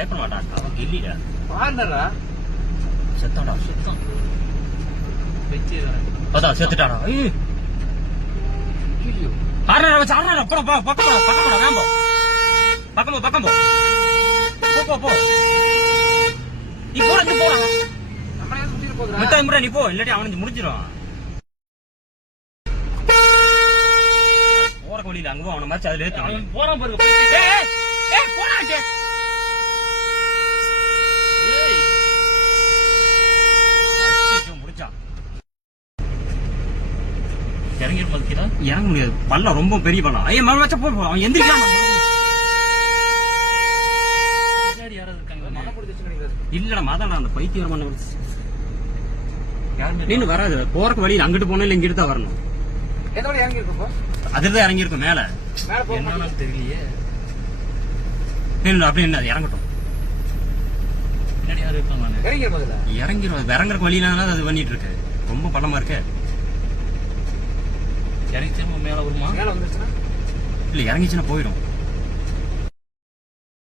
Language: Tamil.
பயப்பட மாட்டான். அவன் கில்லிடா. பாருடா. செத்தாடா. சுத்தம். அதான் செத்துட்டாடா. ஐயோ. ஐயோ. ஆறடா வச்சு ஆறடா. போ பக்கம் வேம்போ. பக்கம் போ. போ. நீ போடா. நம்ம ஏன் முடிய போறா? மித்த நீ போ. இல்லாட்டி அவனுக்கு முடிஞ்சிரும். போற வழியில அங்க அவன மாதிரி அதுல ஏத்து. அவன் போறான் பாருங்க. ஏய் போடாடே. ஏய். அச்சோ முடிச்சா. இறங்கி மல்கிடா. இறங்க முடியாது. பல்ல ரொம்ப பெரிய பல்லம். ஐய மர வச்ச போ. அவன் எந்திரிக்காம. சரி யாராவது இருக்காங்க. மன புடிச்சு நினைக்கிறாரு. இல்லடா மாதாடா அந்த பைத்தியம் மன புடிச்சு. நீ வராது. போறக்கு வழியில அங்கிட்டு போனா இல்ல இங்கிட்டு தான் வரணும். எந்த வழி இறங்கி இருக்கப்போ? அதுதான் இறங்கி இருக்கும் மேல. மேல போக என்னன்னு தெரியலையே. அப்படி என்ன இறங்கட்டும். யாரு இருப்பாங்க? இறங்கிரும். இறங்குறக்கு வழியில அது பண்ணிட்டு இருக்கு. ரொம்ப பள்ளமா இருக்கு. இறங்கி திரும்ப மேல வருமா? மேல வந்துருச்சுன்னா இல்ல இறங்கிச்சுன்னா போயிடும்.